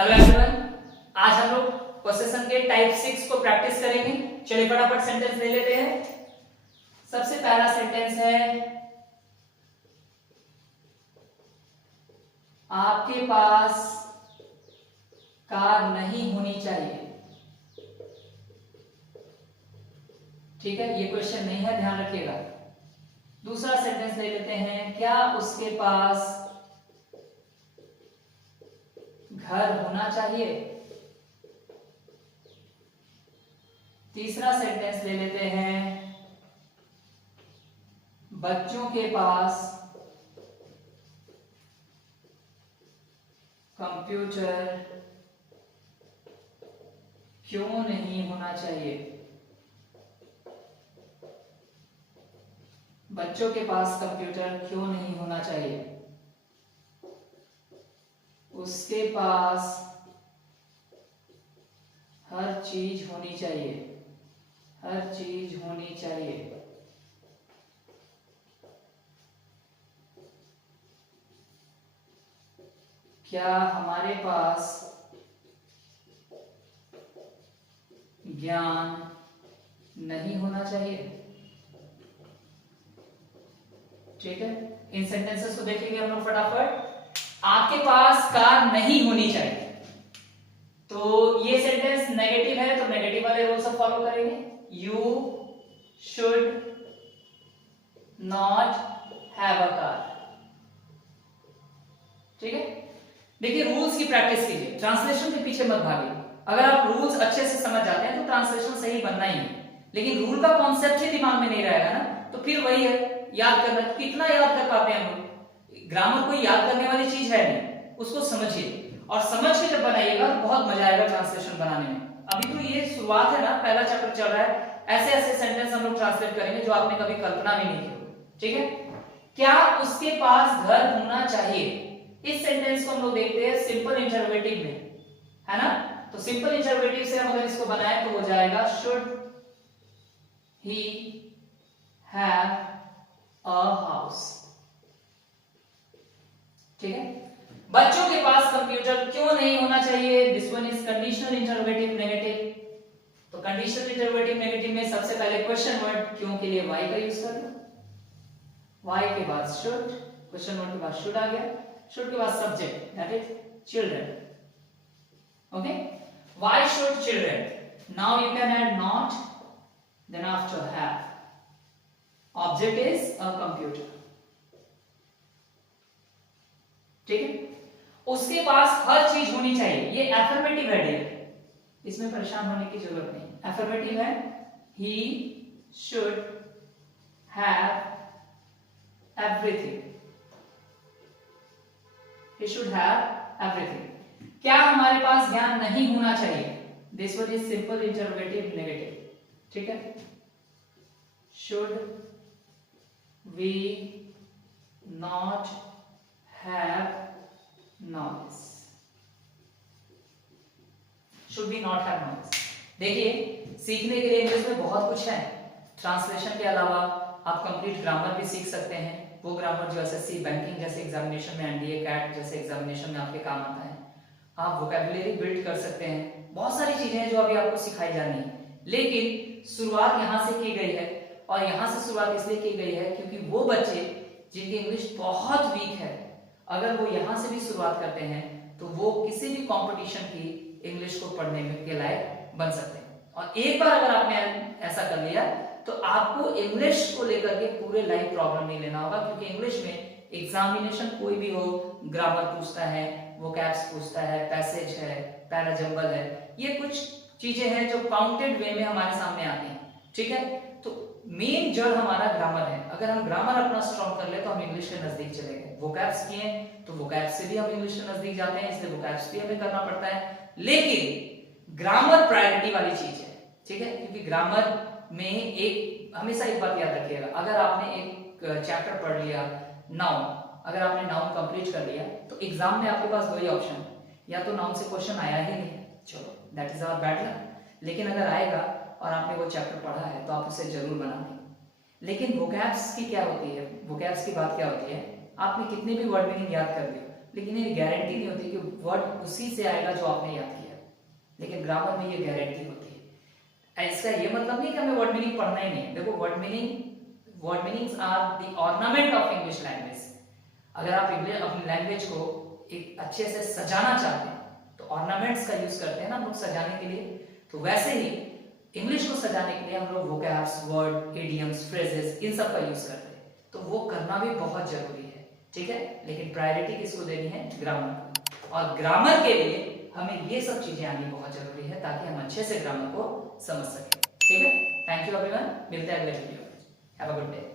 Hello everyone, आज हम लोग पोसेशन के टाइप 6 को प्रैक्टिस करेंगे। चलिए फटाफट सेंटेंस ले लेते हैं। सबसे पहला सेंटेंस है, आपके पास कार नहीं होनी चाहिए। ठीक है, ये क्वेश्चन नहीं है, ध्यान रखिएगा। दूसरा सेंटेंस ले लेते हैं, क्या उसके पास घर होना चाहिए। तीसरा सेंटेंस ले लेते हैं, बच्चों के पास कंप्यूटर क्यों नहीं होना चाहिए। बच्चों के पास कंप्यूटर क्यों नहीं होना चाहिए। उसके पास हर चीज होनी चाहिए। हर चीज होनी चाहिए। क्या हमारे पास ज्ञान नहीं होना चाहिए। ठीक है, इन सेंटेंसेस को देखेंगे हम लोग फटाफट। आपके पास कार नहीं होनी चाहिए, तो ये सेंटेंस नेगेटिव है, तो नेगेटिव वाले रूल सब फॉलो करेंगे। You should not have a car. ठीक है, देखिए रूल्स की प्रैक्टिस कीजिए, ट्रांसलेशन के पीछे मत भागिए। अगर आप रूल्स अच्छे से समझ जाते हैं तो ट्रांसलेशन सही बनना ही है, लेकिन रूल का कॉन्सेप्ट ही दिमाग में नहीं रहेगा ना, तो फिर वही है याद करना। कितना याद कर पाते हैं हम लोग। ग्रामर कोई याद करने वाली चीज है नहीं, उसको समझिए और समझ के जब बनाइएगा तो बहुत मजा आएगा ट्रांसलेशन बनाने में। अभी तो ये शुरुआत है ना, पहला चैप्टर चल रहा है। ऐसे ऐसे सेंटेंस हम लोग ट्रांसलेट करेंगे जो आपने कभी कल्पना भी नहीं की। ठीक है, क्या उसके पास घर होना चाहिए। इस सेंटेंस को हम लोग देखते हैं सिंपल इंटरोगेटिव में, है ना। तो सिंपल इंटरोगेटिव से हम अगर इसको बनाए तो हो जाएगा should he have a house. ठीक है, बच्चों के पास कंप्यूटर क्यों नहीं होना चाहिए। This one is conditional interrogative negative. तो कंडीशनल इंटरोगेटिव नेगेटिव में सबसे पहले क्वेश्चन वर्ड क्यों के लिए वाई का यूज कर लो। वाई के बाद शुड, क्वेश्चन वर्ड के बाद शुड आ गया। शुड के बाद subject that is children. Okay, why should children. Now you can add not, then after have, object is a computer. ठीक है, उसके पास हर चीज होनी चाहिए, ये एफर्मेटिव है, इसमें परेशान होने की जरूरत नहीं। एफर्मेटिव है, he should have everything. he should have everything. क्या हमारे पास ज्ञान नहीं होना चाहिए। This one is simple interrogative negative. ठीक है, should we not have knowledge। should we not have knowledge। देखिए, सीखने के लिए इंग्लिश में बहुत कुछ है। ट्रांसलेशन के अलावा आप कंप्लीट ग्रामर भी सीख सकते हैं। वो ग्रामर जो एसएससी बैंकिंग जैसे एग्जामिनेशन में, एनडीए कैट जैसे एग्जामिनेशन में आपके काम आता है। आप वोकैबुलरी बिल्ड कर सकते हैं। बहुत सारी चीजें हैं जो अभी आपको सिखाई जानी है, लेकिन शुरुआत यहाँ से की गई है। और यहाँ से शुरुआत इसलिए की गई है क्योंकि वो बच्चे जिनकी इंग्लिश बहुत वीक है, अगर वो यहाँ से भी शुरुआत करते हैं तो वो किसी भी कॉम्पिटिशन की इंग्लिश को पढ़ने के लायक बन सकते हैं। और एक बार अगर आपने ऐसा कर लिया तो आपको इंग्लिश को लेकर के पूरे लाइफ प्रॉब्लम नहीं लेना होगा, क्योंकि इंग्लिश में एग्जामिनेशन कोई भी हो, ग्रामर पूछता है, वोकैब्स पूछता है, पैसेज है, पैराजंबल है, ये कुछ चीजें हैं जो काउंटेड वे में हमारे सामने आती हैं। ठीक है, तो मेन जड़ हमारा ग्रामर है। अगर हम ग्रामर अपना स्ट्रॉन्ग कर ले तो हम इंग्लिश के नजदीक चले गए। वोकैब्स किए तो वोकैब्स से भी हम इंग्लिश के नजदीक जाते हैं, इसलिए वोकैब्स भी हमें करना पड़ता है, लेकिन ग्रामर प्रायोरिटी वाली चीज है। ठीक है, क्योंकि ग्रामर में एक हमेशा एक बात याद रखिएगा, अगर आपने एक चैप्टर पढ़ लिया नाउन, अगर आपने नाउन कंप्लीट कर लिया तो एग्जाम में आपके पास दो ही ऑप्शन, या तो नाउन से क्वेश्चन आया ही नहीं, चलो that is our bad luck, लेकिन अगर आएगा और आपने वो चैप्टर पढ़ा है तो आप उसे जरूर बनाएंगे। लेकिन वोकैब्स की क्या होती है, वोकैब्स की बात क्या होती है, आपने कितने भी वर्ड मीनिंग याद कर दिए, लेकिन ये गारंटी नहीं होती कि वर्ड उसी से आएगा जो आपने याद किया, लेकिन ग्रामर में ये गारंटी होती है। इसका ये मतलब नहीं कि हमें वर्ड मीनिंग पढ़ना ही नहीं है। देखो word meanings are the ornament of English language. अगर आप अपनी लैंग्वेज को एक अच्छे से सजाना चाहते हैं तो ऑर्नामेंट्स का यूज करते हैं ना हम लोग सजाने के लिए, तो वैसे ही इंग्लिश को सजाने के लिए हम लोग वोकैब्स, वर्ड, इडियम्स, फ्रेजेस इन सब का यूज करते हैं। तो वो करना भी बहुत जरूरी है, ठीक है। लेकिन प्रायोरिटी किसको देनी है? ग्रामर को। और ग्रामर के लिए हमें ये सब चीजें आनी बहुत जरूरी है ताकि हम अच्छे से ग्रामर को समझ सकें, ठीक है। थैंक यू एवरीवन, मिलते हैं अगले वीडियो में। Have a good day.